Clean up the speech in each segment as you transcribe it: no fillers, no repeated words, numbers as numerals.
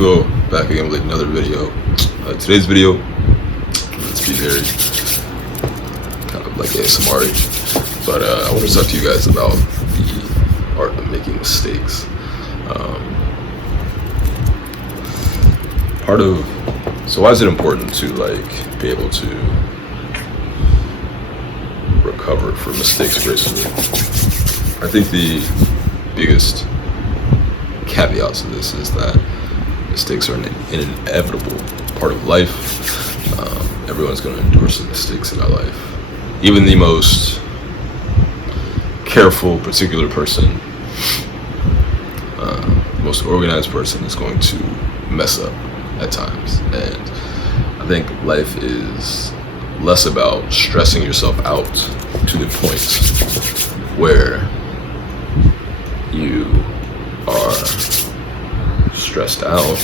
Cool, back again with another video. Today's video, let's be very kind of like ASMR, but I want to talk to you guys about the art of making mistakes. So why is it important to like be able to recover from mistakes gracefully? I think the biggest caveat to this is that mistakes are an inevitable part of life. Everyone's going to endure some mistakes in our life. Even the most careful, particular person, most organized person is going to mess up at times. And I think life is less about stressing yourself out to the point where you are stressed out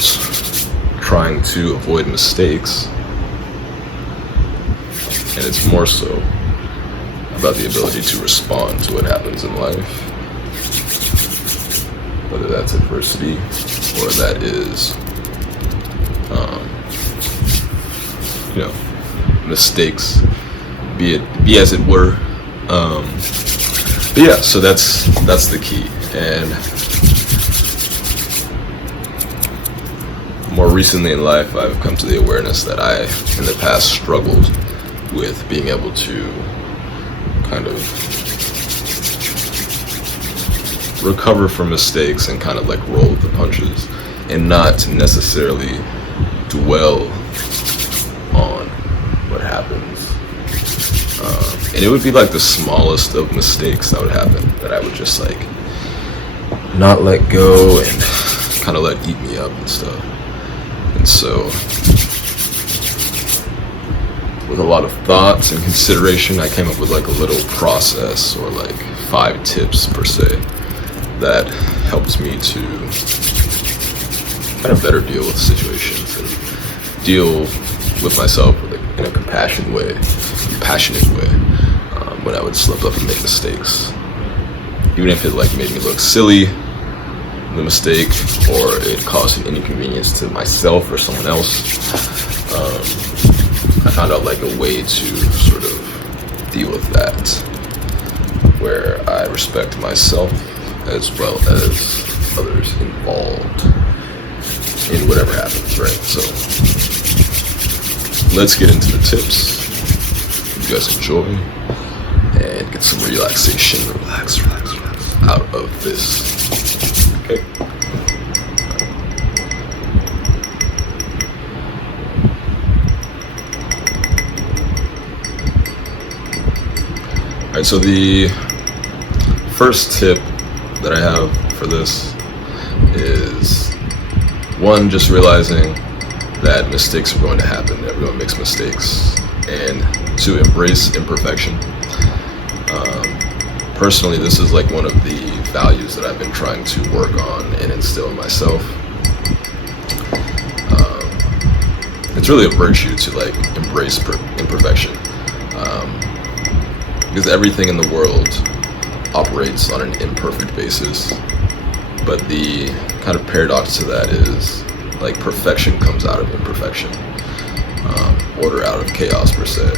trying to avoid mistakes, and it's more so about the ability to respond to what happens in life, whether that's adversity or that is mistakes, be as it were. But yeah, so that's the key. And more recently in life, I've come to the awareness that I, in the past, struggled with being able to kind of recover from mistakes and kind of like roll with the punches and not necessarily dwell on what happens. And it would be like the smallest of mistakes that would happen that I would just like not let go and kind of let eat me up and stuff. And so, with a lot of thoughts and consideration, I came up with like a little process, or like 5 tips per se, that helps me to kind of better deal with situations and deal with myself in a compassionate way, when I would slip up and make mistakes, even if it like made me look silly, the mistake, or it caused an inconvenience to myself or someone else. I found out like a way to sort of deal with that, where I respect myself as well as others involved in whatever happens, right? So let's get into the tips. You guys enjoy and get some relaxation, relax out of this. Okay. Alright, so the first tip that I have for this is, one, just realizing that mistakes are going to happen. Everyone makes mistakes, and to embrace imperfection. Personally, this is like one of the values that I've been trying to work on and instill in myself. It's really a virtue to like embrace imperfection, because everything in the world operates on an imperfect basis. But the kind of paradox to that is like perfection comes out of imperfection, order out of chaos per se.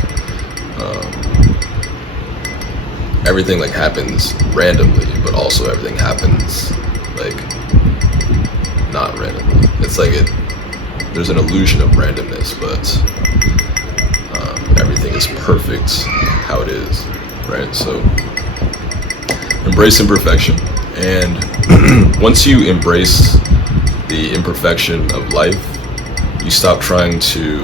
Everything like happens randomly, but also everything happens like not randomly. It's like there's an illusion of randomness, but everything is perfect how it is, right? So embrace imperfection, and once you embrace the imperfection of life, you stop trying to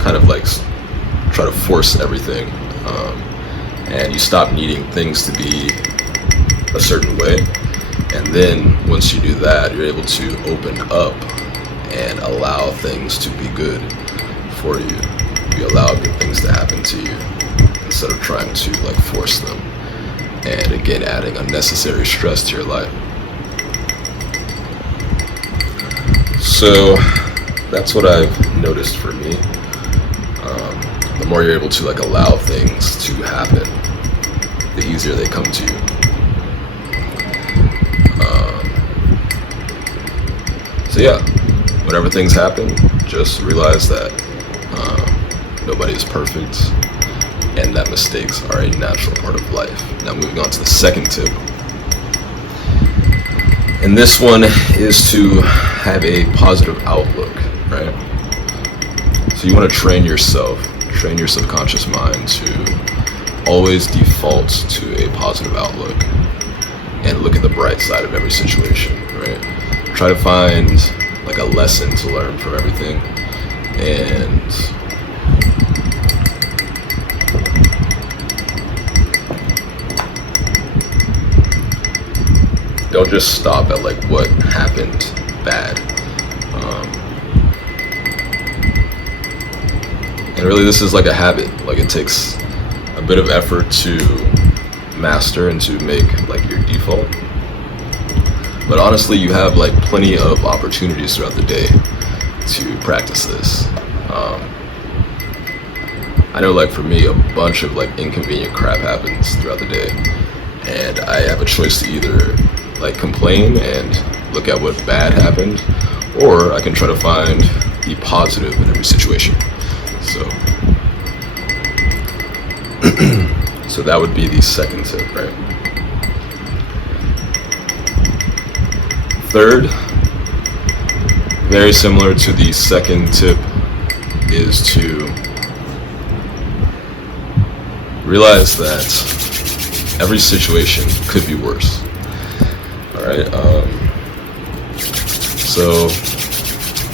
kind of like try to force everything, and you stop needing things to be a certain way. And then once you do that, you're able to open up and allow things to be good for you. You allow good things to happen to you instead of trying to like force them, and again adding unnecessary stress to your life. So that's what I've noticed for me. The more you're able to like allow things to happen, the easier they come to you. So yeah, whenever things happen, just realize that nobody is perfect and that mistakes are a natural part of life. Now moving on to the second tip. And this one is to have a positive outlook, right? So you want to train your subconscious mind to always default to a positive outlook and look at the bright side of every situation, right? Try to find like a lesson to learn from everything, and don't just stop at like what happened bad. And really this is like a habit. Like it takes a bit of effort to master and to make like your default. But honestly, you have like plenty of opportunities throughout the day to practice this. I know like for me, a bunch of like inconvenient crap happens throughout the day, and I have a choice to either like complain and look at what bad happened, or I can try to find the positive in every situation. So that would be the second tip, right? Third, very similar to the second tip, is to realize that every situation could be worse. All right. So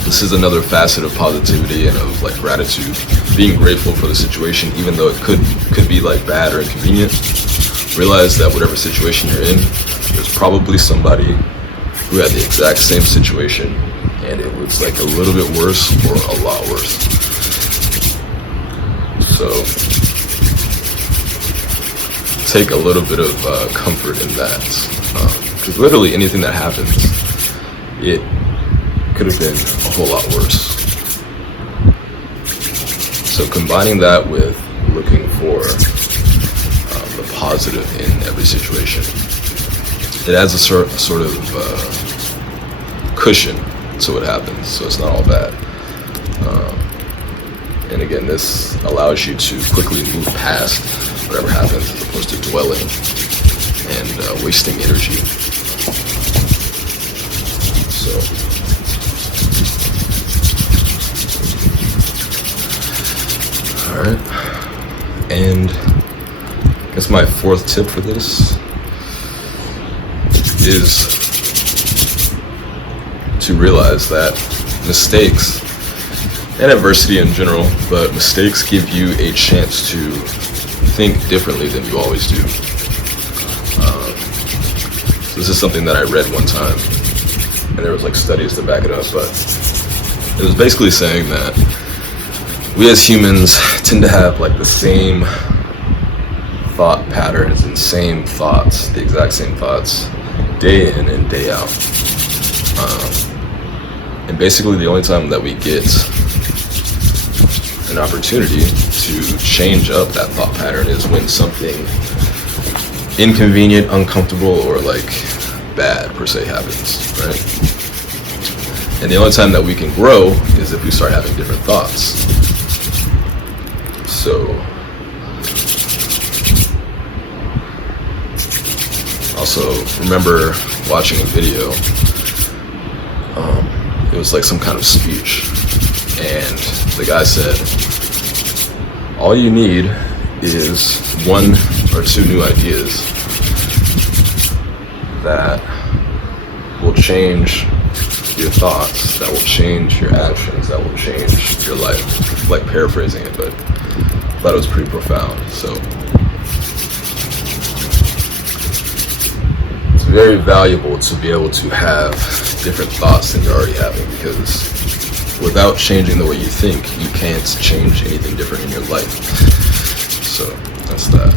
this is another facet of positivity and of like gratitude, being grateful for the situation, even though it could be like bad or inconvenient. Realize that whatever situation you're in, there's probably somebody who had the exact same situation and it was like a little bit worse or a lot worse. So take a little bit of comfort in that, because literally anything that happens, it could have been a whole lot worse. So combining that with looking for the positive in every situation, it adds a sort of cushion to what happens, so it's not all bad. And again, this allows you to quickly move past whatever happens as opposed to dwelling and wasting energy. So alright, and I guess my fourth tip for this is to realize that mistakes and adversity in general, but mistakes give you a chance to think differently than you always do. So this is something that I read one time, and there was like studies to back it up, but it was basically saying that we as humans tend to have like the same thought patterns and same thoughts, the exact same thoughts, day in and day out. And basically the only time that we get an opportunity to change up that thought pattern is when something inconvenient, uncomfortable, or like bad per se happens, right? And the only time that we can grow is if we start having different thoughts. So also remember watching a video, it was like some kind of speech, and the guy said, all you need is one or two new ideas that will change your thoughts, that will change your actions, that will change your life. Like paraphrasing it, but I thought it was pretty profound. So it's very valuable to be able to have different thoughts than you're already having, because without changing the way you think, you can't change anything different in your life. So that's that.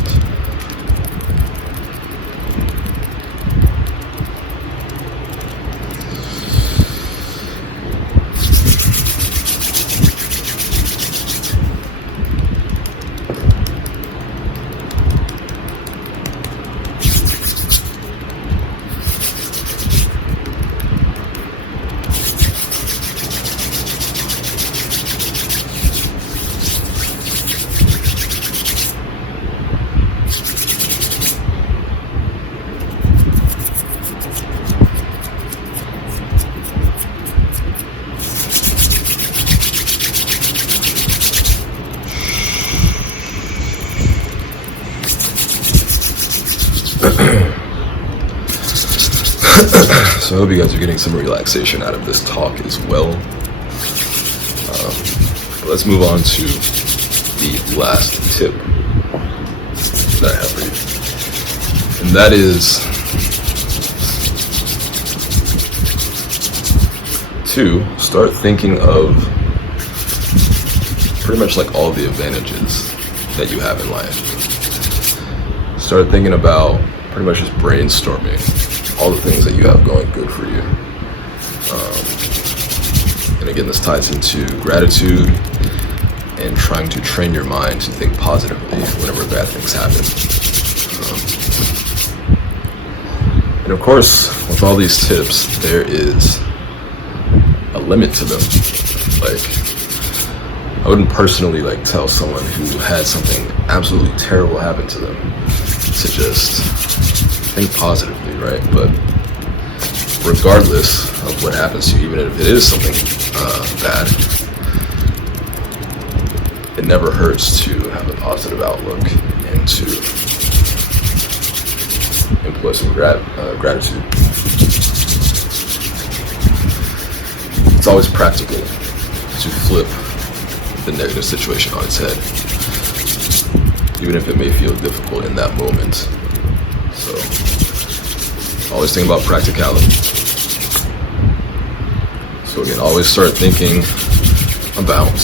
So I hope you guys are getting some relaxation out of this talk as well. But let's move on to the last tip that I have for you. And that is to start thinking of pretty much like all the advantages that you have in life. Start thinking about pretty much just brainstorming all the things that you have going good for you. And again, this ties into gratitude and trying to train your mind to think positively whenever bad things happen. And of course, with all these tips, there is a limit to them. Like, I wouldn't personally like tell someone who had something absolutely terrible happen to them to just think positively, right? But regardless of what happens to you, even if it is something bad, it never hurts to have a positive outlook and to employ some gratitude. It's always practical to flip the negative situation on its head, even if it may feel difficult in that moment. So always think about practicality. So again, always start thinking about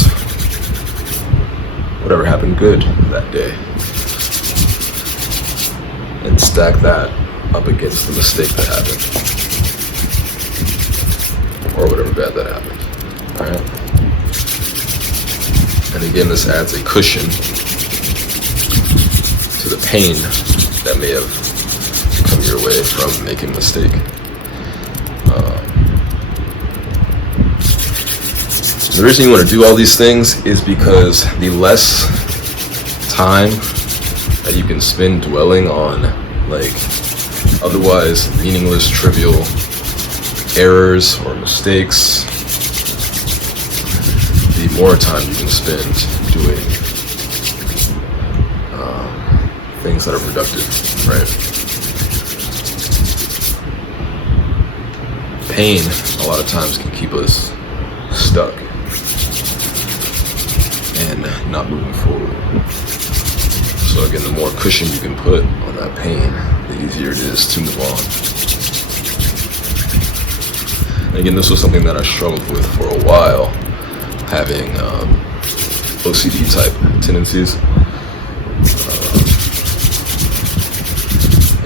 whatever happened good that day and stack that up against the mistake that happened or whatever bad that happened. All right. And again, this adds a cushion to the pain that may have come your way from making a mistake. The reason you want to do all these things is because the less time that you can spend dwelling on like otherwise meaningless, trivial errors or mistakes, the more time you can spend doing things that are productive, right? Pain a lot of times can keep us stuck and not moving forward. So again, the more cushion you can put on that pain, the easier it is to move on. And again, this was something that I struggled with for a while, having OCD type tendencies.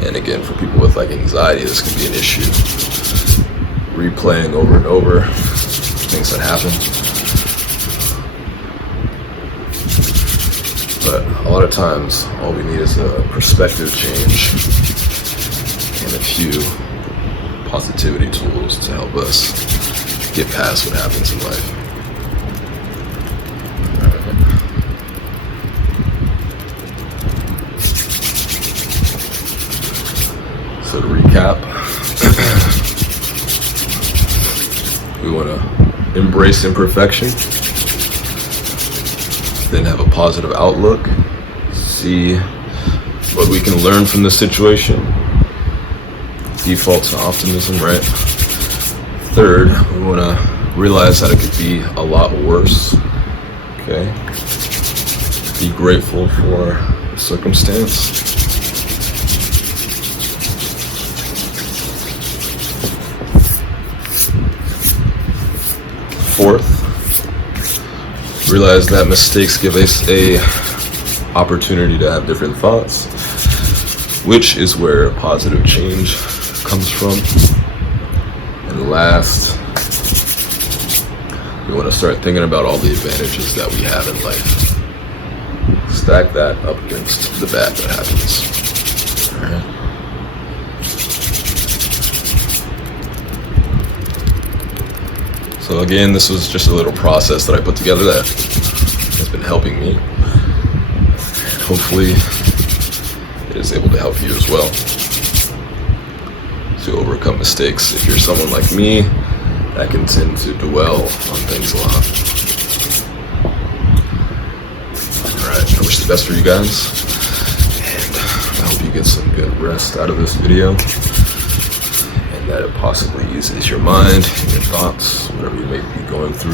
And again, for people with like anxiety, this can be an issue. Replaying over and over things that happen. But a lot of times, all we need is a perspective change and a few positivity tools to help us get past what happens in life. So to recap, we want to embrace imperfection, then have a positive outlook, see what we can learn from the situation, default to optimism, right? Third, we want to realize that it could be a lot worse, okay? Be grateful for the circumstance. Fourth, realize that mistakes give us a opportunity to have different thoughts, which is where positive change comes from. And last, we want to start thinking about all the advantages that we have in life. Stack that up against the bad that happens. All right. So again, this was just a little process that I put together that has been helping me. Hopefully, it is able to help you as well to overcome mistakes if you're someone like me that can tend to dwell on things a lot. Alright, I wish the best for you guys, and I hope you get some good rest out of this video. And that it possibly is your mind, your thoughts, whatever you may be going through.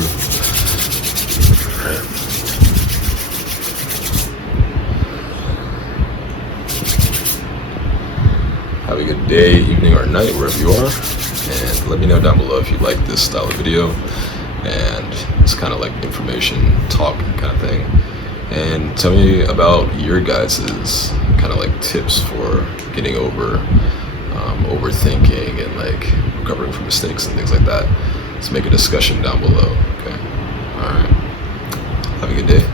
Right. Have a good day, evening, or night, wherever you are. And let me know down below if you like this style of video. And it's kind of like information talk kind of thing. And tell me about your guys's kind of like tips for getting over overthinking and like recovering from mistakes and things like that. Let's make a discussion down below. Okay. All right. Have a good day.